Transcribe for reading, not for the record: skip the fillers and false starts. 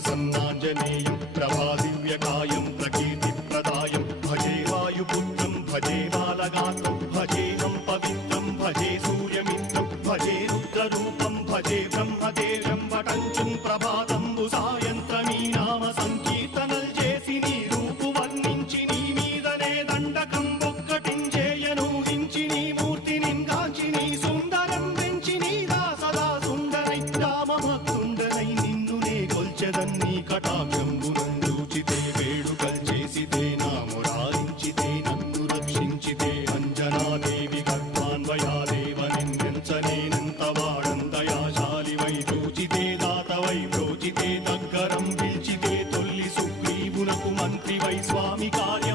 प्रसन्नाञ्जनेयं प्रभादिव्यकायं प्रकीर्तिप्रदायं भजे वायुपुत्रं भजे बालगात्रं भजेऽहं पवित्रं भजे सूर्यमित्रं भजे रुद्ररूपं भजे ब्रह्मदेवं वटञ्चुं प्रभाతంబు సాయంత్రమీ నామ సంకీర్తనల్ చేసి నీ రూపు వర్ణించి నీ మీదనే దండకం ఒక్కటించేయను హించి నీ మూర్తిని గాంచి నీ సుందరం పెంచి నీ దాసదా సుందరై రామభక్తుండనై నిన్నునే కొల్చెదన్ని కటాక్షంబునందూచితే వేడుకల్ చేసితే నా మురారించితే నన్ను రక్షించితే అంజనాదేవి గర్భాన్వయాదేవ నిందించనేనంత వాడంతయాశాలివై చూచితే దాతవై బ్రోచితే దగ్గరం పిలిచితే తొల్లి సుగ్రీవునకు మంత్రివై స్వామి కార్య